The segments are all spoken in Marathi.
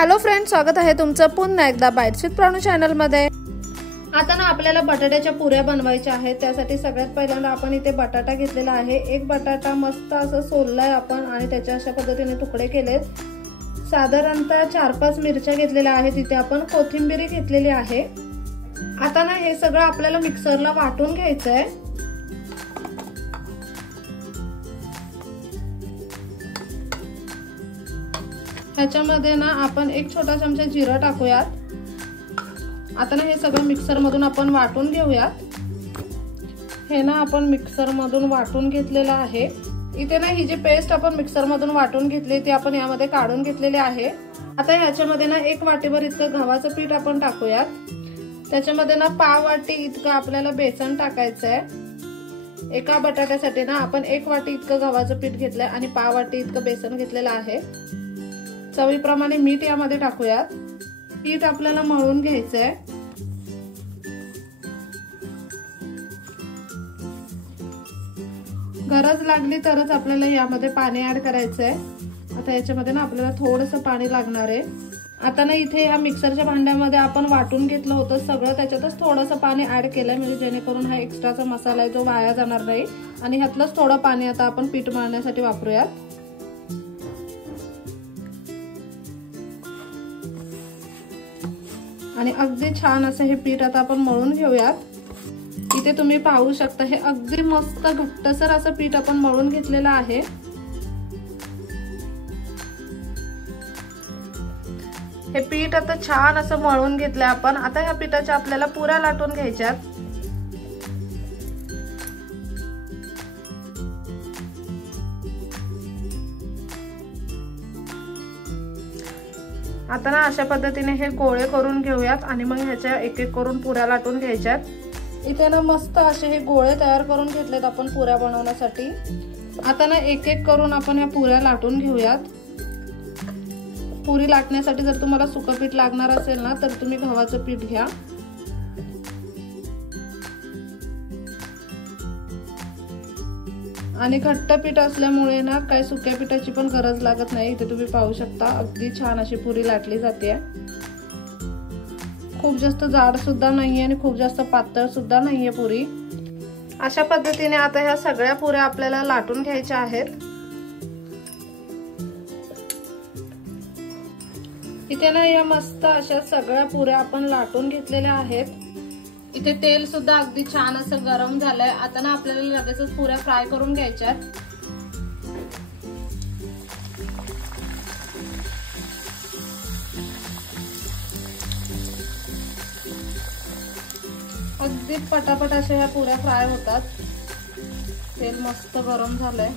हॅलो फ्रेंड्स, स्वागत आहे तुमचं पुन्हा एकदा बाईट्स विथ प्राणू चॅनल मध्ये। आता ना आपल्याला बटाट्याच्या पुऱ्या बनवायच्या आहेत। त्यासाठी सगळ्यात पहिल्यांदा आपण इथे बटाटा घेतलेला आहे। एक बटाटा मस्त असं सोललाय आपण आणि त्याच्या अशा पद्धतीने तुकडे केलेत। साधारणतः 4-5 मिरच्या घेतलेल्या आहेत। इथे आपण कोथिंबीर घेतलेली आहे। आता ना हे सगळं आपल्याला मिक्सरला वाटून घ्यायचं आहे। ह्याच्यामध्ये ना आपण एक छोटा चमचा जिरा टाकूयात। आता ना हे सगळं मिक्सर मधून आपण वाटून घेऊयात। हे ना आपण मिक्सर मधून वाटून घेतलेलं आहे। इथे ना ही जी पेस्ट आपण मिक्सर मधून वाटून घेतली ती आपण यामध्ये काढून घेतलेली आहे। आता ह्याच्यामध्ये ना 1 वाटीभर इतकं गव्हाचं पीठ आपण टाकूयात। त्याच्यामध्ये ना पाव वाटी इतकं आपल्याला बेसन टाकायचं आहे। एका बटाट्यासाठी ना आपण 1 वाटी इतकं गव्हाचं पीठ घेतलंय आणि पाव वाटी इतकं बेसन घेतलेलं आहे। चवीप्रमाणे मीठ यामध्ये टाकूयात। पीठ आपल्याला मळून घ्यायचंय। गरज लागली तरच आपल्याला यामध्ये पाणी ऍड करायचंय। आता याच्यामध्ये ना आपल्याला थोडंसं पाणी लागणार आहे। आता ना इथे या मिक्सरच्या भांड्यामध्ये आपण वाटून घेतलं होतं सगळं, त्याच्यातच थोडंसं पाणी ऍड केलंय म्हणजे जेणेकरून हा एक्स्ट्राचा मसाला आहे जो वाया जाणार नाही। आणि ह्यातलंच थोडं पाणी आता आपण पीठ मळण्यासाठी वापरूयात। आणि अगदी छान असं हे पीठ आता आपण मळून घेऊयात। इथे तुम्ही पाहू शकता हे अगदी मस्त घट्टसर असं पीठ आपण मळून घेतलेलं आहे। हे पीठ आता छान असं मळून घेतलंय आपण। आता ह्या पिठाच्या आपल्याला पुऱ्या लाटून घ्यायच्यात। आता ना अशा पद्धतीने हे गोळे करून घेऊयात आणि मग ह्याच्या एक एक करून पुऱ्या लाटून घ्यायच्यात। इथे ना मस्त असे हे गोळे तयार करून घेतलेत आपण पुऱ्या बनवण्यासाठी। आता ना एक एक करून आपण या पुऱ्या लाटून घेऊयात। पुरी लाटण्यासाठी जर तुम्हाला सुकं पीठ लागणार असेल ना तर तुम्ही गव्हाचं पीठ घ्या। आणि घट्ट पीठ असल्यामुळे ना काही सुक्या पिठाची पण गरज लागत नाही। इथे तुम्ही पाहू शकता अगदी छान अशी पुरी लाटली जाते। खूप जास्त जाड सुद्धा नाहीये आणि खूप जास्त पातळ सुद्धा नाहीये पुरी। अशा पद्धतीने आता ह्या सगळ्या पुऱ्या आपल्याला लाटून घ्यायच्या आहेत। इथे ना या मस्त अशा सगळ्या पुऱ्या आपण लाटून घेतलेल्या आहेत। इथे तेल सुद्धा अगदी छान असं गरम झालंय। आता ना आपल्याला लगेचच पुऱ्या फ्राय करून घ्यायच्यात। अगदी पटापट अशा ह्या पुऱ्या फ्राय होतात। तेल मस्त गरम झालंय।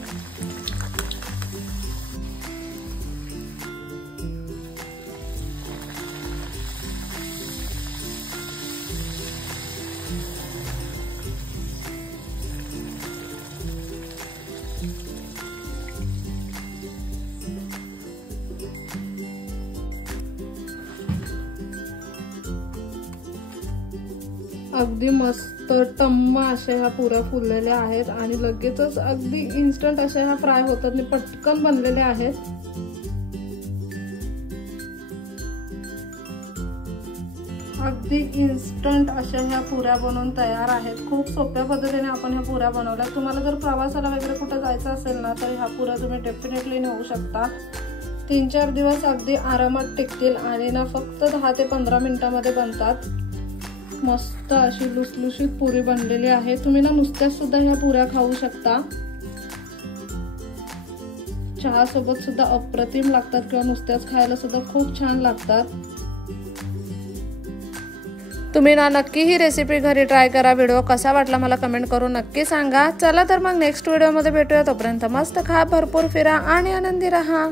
अगदी मस्त टम्म अशा ह्या पुऱ्या फुललेल्या आहेत आणि लगेचच अगदी इन्स्टंट अशा ह्या फ्राय होतात आणि पटकन बनलेल्या आहेत। अगदी इन्स्टंट अशा ह्या पुऱ्या बनवून तयार आहेत। खूप सोप्या पद्धतीने आपण ह्या पुऱ्या बनवल्या। तुम्हाला जर प्रवासाला वगैरे कुठे जायचं असेल ना तर ह्या पुऱ्या तुम्ही डेफिनेटली नेऊ शकता। 3-4 दिवस अगदी आरामात टिकतील आणि ना फक्त 10 ते 15 मिनिटांमध्ये बनतात। मस्त अशी लुसलुशीत पुरी बनलेली आहे। तुम्ही ना नुसत्याच सुद्धा ह्या पुऱ्या खाऊ शकता। चहा सोबत सुद्धा अप्रतिम लागतात किंवा नुसत्याच खायला सुद्धा खूप छान लागतात। तुम्ही ना नक्की ही रेसिपी घरी ट्राय करा। व्हिडिओ कसा वाटला मला कमेंट करून नक्की सांगा। चला तर मग नेक्स्ट व्हिडिओ मध्ये भेटूया। तोपर्यंत मस्त खा, भरपूर फिरा आणि आनंदी राहा।